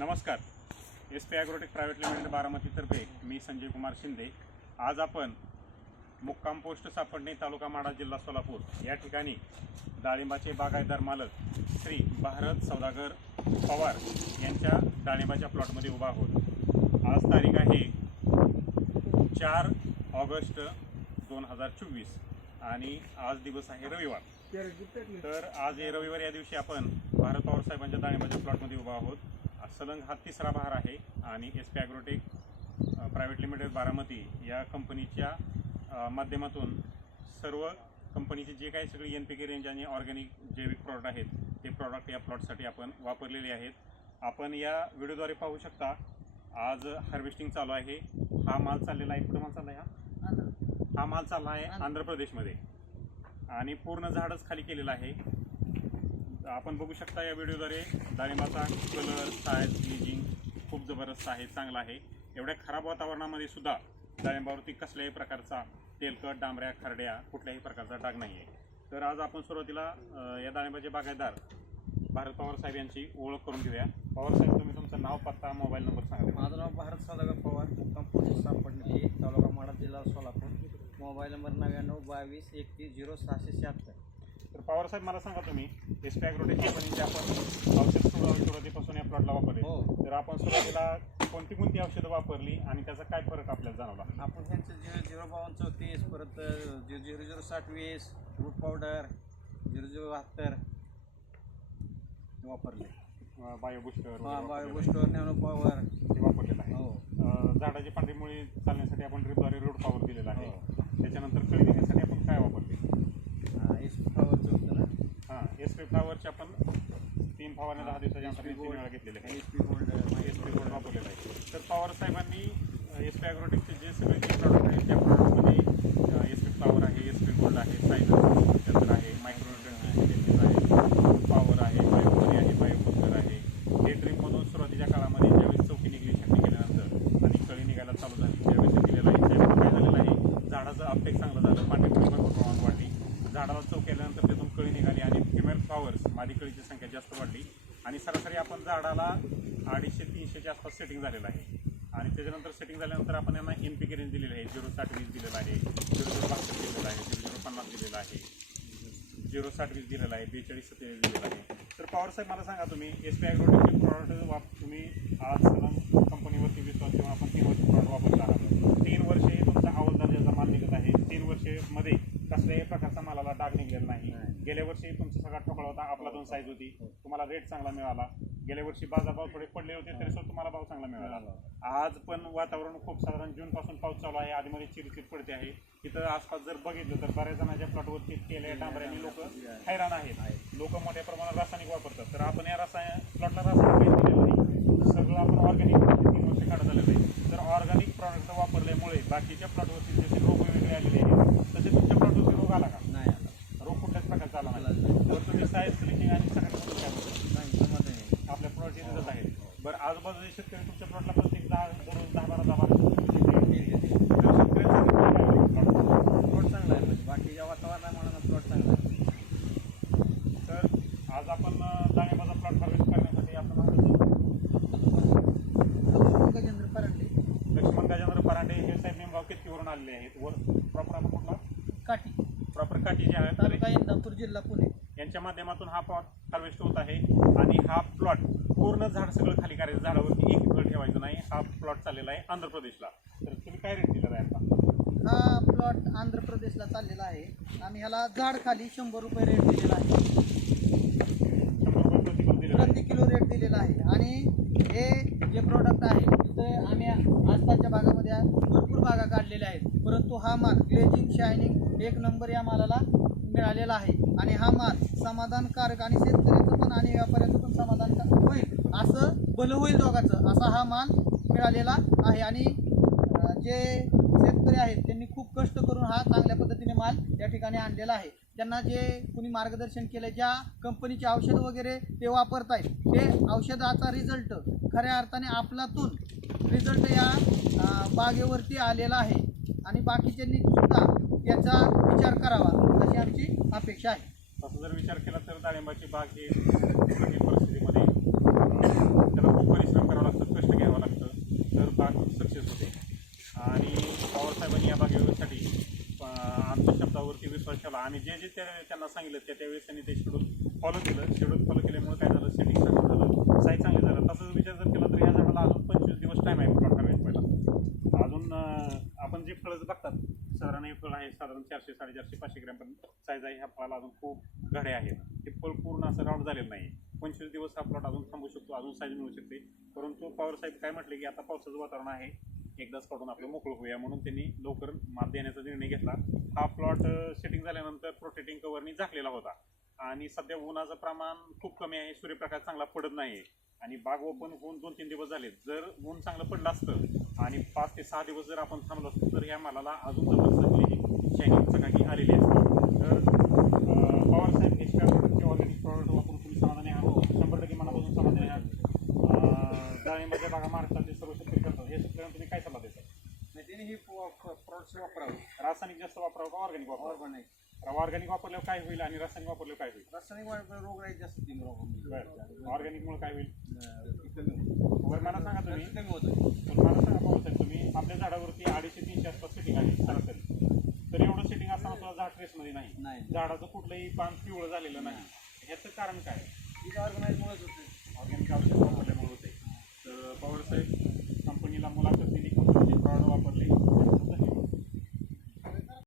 नमस्कार. S P agrotech private limited बारामतीतर्फे मी संजय कुमार शिंदे. आज आपण मुक्काम पोस्ट सापडणे तालुका माडा जिल्हा सोलापूर या ठिकाणी डाळिंबाचे बागायतदार मालक श्री भारत सौदागर पवार यांच्या डाळिंबाच्या प्लॉटमध्ये उभा आहोत. आज तारीख आहे चार ऑगस्ट दोन हजार चोवीस आणि आज दिवस आहे रविवार. तर आज हे रविवार या दिवशी आपण भारत पवार साहेबांच्या डाळिंबाच्या प्लॉटमध्ये उभा आहोत. सलंग हा तिसरा बहार आहे आणि S P agrotech private limited Baramati या कंपनीच्या माध्यमातून सर्व कंपनीचे जे काही सगळी एन पी के रेंज आणि ऑर्गॅनिक जैविक प्रॉडक्ट आहेत ते प्रॉडक्ट या प्लॉटसाठी आपण वापरलेले आहेत. आपण या व्हिडिओद्वारे पाहू शकता आज हार्वेस्टिंग चालू आहे. हा माल चाललेला आहे कुठं माल चालला आहे हा हा माल चालला आहे आंध्र प्रदेशमध्ये. आणि पूर्ण झाडच खाली केलेलं आहे. आपण बघू शकता या व्हिडिओद्वारे डाळिंबाचा कलर साईज ग्लेजिंग खूप जबरदस्त आहे चांगला आहे. एवढ्या खराब वातावरणामध्ये सुद्धा डाळिंबावरती कसल्याही प्रकारचा तेलकट डांबऱ्या खरड्या कुठल्याही प्रकारचा डाग नाही आहे तर आज आपण सुरुवातीला या डाळिंबाचे बागायतदार भारत पवार साहेब यांची ओळख करून घेऊया. पवार साहेब तुम्ही तुमचं नाव पत्ता मोबाईल नंबर सांगा. माझं नाव भारत सौदागर पवार मुक्काम पोलीस सापडणे तालुका माडा जिल्हा सोलापूर. मोबाईल नंबर नव्याण्णव बावीस एकतीस झिरो सहाशे शहात्तर. तर पवार साहेब मला सांगा तुम्ही एस पी ॲग्रोटेक कंपनीचे आपण औषध सुरू सुरुवातीपासून या प्लॉटला वापरले हो. तर आपण सुरुवातीला कोणती कोणती औषधं वापरली आणि त्याचा काय फरक आपल्याला जाणवला? आपण त्यांचं झिरो झिरो बावन्न चौतीस परत झिरो झिरो झिरो साठ वीस रूट पावडर झिरो झिरो बहात्तर वापरले. Bio booster booster nano power ते वापरलेलं आहे. हो. झाडाची पांढरी मुळी चालण्यासाठी आपण ड्रिपद्वारे रोड पॉवर दिलेला आहे हो. त्याच्यानंतर कळी देण्यासाठी आपण काय वापरले एस पॉवरचं होतं ना हां फ्लावरचे आपण तीन फवारण्या दहा दिवसाच्या अंतराने तीन वेळा घेतलेले आहे. एस पी गोल्ड एस पी गोल्ड वापरलेला आहे. तर पवार साहेबांनी एस पी ॲग्रोटेकचे जे सगळे जे प्रॉडक्ट आहेत त्या प्रॉडक्टमध्ये एस पी फ्लावर आहे एस पी गोल्ड आहे सायझर त्यानंतर आहे मायक्रोन्युट्रन आहे पॉवर आहे बायोपरी आहे बायोबुस्टर आहे हे ड्रीपमधून सुरुवातीच्या काळामध्ये ज्यावेळेस चौकी निघली छाटणी केल्यानंतर आणि कळी निघायला चालू झाली त्यावेळेस ते दिलेलं आहे त्यामुळे काय झालेलं आहे झाडाचं अपटेक चांगलं झालं पांढरी कळी भरपूर प्रमाणात वाढली झाडाला चौक केल्यानंतर त्यातून कळी निघाली आणि फिमेल फ्लॉवर्स मादी सगळ्यात जास्त वाढली. आणि सरासरी आपण झाडाला अडीचशे तीनशेच्या आसपास सेटिंग झालेलं आहे. आणि त्याच्यानंतर सेटिंग झाल्यानंतर आपण यांना एन पी के रेंज दिलेलं आहे. झिरो साठ वीस दिलेलं आहे. झिरो झिरो बहात्तर दिलेलं आहे. झिरो झिरो पन्नास दिलेलं आहे. झिरो साठ वीस दिलेलं आहे. बेचाळीस सत्तेचाळीस दिलेलं आहे. तर पॉवर साहेब मला सांगा तुम्ही एस पी ॲग्रोटेकचे प्रॉडक्ट वाप तुम्ही आज कंपनीवरती विश्वास किंवा आपण तीन वर्ष प्रॉडक्ट वापरला आहात. तीन वर्षे तुमचा अवलदार ज्याचा माल निघत आहे. तीन वर्षेमध्ये कसल्याही प्रकारचा मालाला डाग निघलेला नाही. गेल्या वर्षी तुमचा सगळा ठोकळा होता आपला दोन साईज होती. तुम्हाला रेट चांगला मिळाला. गेल्या वर्षी बाजारभाव थोडे पडले होते तरी सुद्धा तुम्हाला भाव चांगला मिळाला. आज पण वातावरण खूप साधारण जून पासून पाऊस चालू आहे. आधीमध्ये चिरचिर पडते आहे. तिथं आसपास जर बघितलं तर बऱ्याच जणांच्या प्लॉटवरती केल्या डांबऱ्याने लोक हैराण आहेत. लोक मोठ्या प्रमाणात रासायनिक वापरतात. तर आपण या रसायन प्लॉटला रासायनिक नाही. सगळं आपण ऑर्गॅनिक तीन वर्ष काढत आलेलं आहे. तर ऑर्गॅनिक प्रॉडक्ट वापरल्यामुळे बाकीच्या प्लॉटवरती जसे रोग वेगळे आलेले आहेत तसे तुमच्या प्लॉटवरती रोग आला का नाही आला रोग कुठल्याच प्रकारचा आला आला नाही नाही. तर तुम्ही साईज क्लिनिंग आणि सगळ्यात महत्त्वाचं काय बोलता? नाही जमत नाही आपल्या प्लॉटची रिझल्ट आहे बरं शेतकरी तुमच्या प्लॉटला प्रत्येक दहा दररोज दहा बारा दहा बारा? प्लॉट चांगला आहे. म्हणजे बाकीच्या वातावरणामुळे प्लॉट चांगला आहे. तर आज आपण डाळिंबाचा प्लॉट हार्वेस्ट करण्यासाठी आपण. गजेंद्र परांडे. लक्ष्मण गजानंद परांडे हे साहेब नेमगाव कितकीवरून आलेले आहेत? वर प्रॉपर आपण कुठला? काठी. प्रॉपर काठी जे आहे तालुका इंदापूर जिल्हा पुणे. यांच्या माध्यमातून हा प्लॉट हार्वेस्ट होत आहे. आणि हा प्लॉट पूर्ण झाड सगळं खाली करायचं. झाडावरती एक फळ ठेवायचं नाही. हा प्लॉट चाललेला आहे आंध्र प्रदेशला तर तुम्ही काय रेट दिलेला आहे आता? हा प्लॉट आंध्र प्रदेशला चाललेला आहे. आम्ही ह्याला झाड खाली शंभर रुपये रेट दिलेला आहे. शंभर रुपये प्रति किलो दिलेला आहे. प्रति किलो रेट दिलेला आहे. आणि हे जे प्रोडक्ट आहे तिथं आम्ही आसपासच्या भागामध्ये भरपूर बागा काढलेल्या आहेत. परंतु हा माल ग्लेजिंग शायनिंग एक नंबर या मालाला मिळालेला आहे. आणि हा माल समाधानकारक आणि शेतकऱ्याचं पण आणि व्यापाऱ्याचं पण समाधानकारक होईल असं भलं होईल दोघांचं असा हा माल मिळालेला आहे. आणि जे शेतकरी आहेत त्यांनी खूप कष्ट करून हा चांगल्या पद्धतीने माल या ठिकाणी आणलेला आहे. त्यांना जे कुणी मार्गदर्शन केलं ज्या कंपनीचे औषध वगैरे ते वापरतायत ते औषधाचा रिझल्ट खऱ्या अर्थाने आपलातून रिझल्ट या बागेवरती आलेला आहे. आणि बाकीच्यांनी सुद्धा याचा विचार करावा अशी आमची अपेक्षा आहे. असं जर विचार केला तर डाळिंबाची बाग ही कठीण परिस्थितीमध्ये अं, त्याला खूप परिश्रम करावा आम्ही जे जे त्या- त्यांना सांगितलं त्या त्यावेळेस त्यांनी ते शेड्यूल फॉलो केलं. शेड्यूल फॉलो केल्यामुळे काय झालं? सेटिंग चांगलं झालं. साईज चांगलं झालं. तसंच विचार जर केला तर ह्या झाडाला अजून पंचवीस दिवस टाईम आहे फळ करायचा पहिला. अजून आपण जे फळं बघतात साधारण हे फळ आहे साधारण चारशे साडेचारशे पाचशे ग्रॅमपर्यंत साईज आहे. ह्या फळाला अजून खूप घडे आहेत. ते फळ पूर्ण असं राऊंड झालेलं नाही पंचवीस दिवस हा प्लॉट अजून थांबू शकतो. अजून साईज मिळू शकते. परंतु पवार साहेब काय म्हटले की आता पावसाचं वातावरण आहे. एकदाच काढून आपलं मोकळं होऊया म्हणून त्यांनी लवकर मात देण्याचा निर्णय घेतला. हा प्लॉट सेटिंग झाल्यानंतर प्रोटेटिंग कव्हरनी झाकलेला होता. आणि सध्या उन्हाचं प्रमाण खूप कमी आहे सूर्यप्रकाश चांगला पडत नाही आणि बाग ओपन होऊन दोन तीन दिवस झाले. जर ऊन चांगलं पडलं असतं आणि पाच ते सहा दिवस जर आपण थांबलो असतो तर ह्या मालाला अजून जवळ चांगली शॅनिंग चकाकी आलेली असते तर पवार साहेब एच प्रोडक्टचे ऑर्गॅनिक प्रॉडक्ट वापरून तुम्ही समाधानी आहात. शंभर टक्के मनापासून समाधानी आहात. अं, डाळिंबाच्या बागा महाराष्ट्रातले सर्व शेतकरी हे शेतकऱ्यांना तुम्ही काय सल्ला देता नाही त्यांनी ही प्रॉडक्ट्स वापरावे. रासायनिक जास्त वापरावं का ऑर्गॅनिक वापरावं? ऑर्गॅनिक ऑर्गॅनिक वापरल्यावर काय होईल आणि रासायनिक वापरल्यावर काय होईल? रासायनिक वाढ- रोगराई जास्त तीन रोग ऑर्गॅनिकमुळे काय होईल. बरं मला सांगा तुम्ही. कमी होतं तर मला सांगा पाहू साहेब तुम्ही. आपल्या झाडावरती अडीचशे तीनशे आसपास सेटिंग आहे सरासरी. तर एवढं सेटिंग असताना सुद्धा झाड ट्रेसमध्ये नाही. नाही. झाडाचं कुठलंही पान पिवळं झालेलं नाही. ह्याचं कारण काय? ऑर्गनाईजमुळेच होतं ऑर्गॅनिक औषध वापरल्यामुळे होते तर पवार साहेब कंपनीला मुलाखत दिली कंपनीचे प्रॉडक्ट वापरले.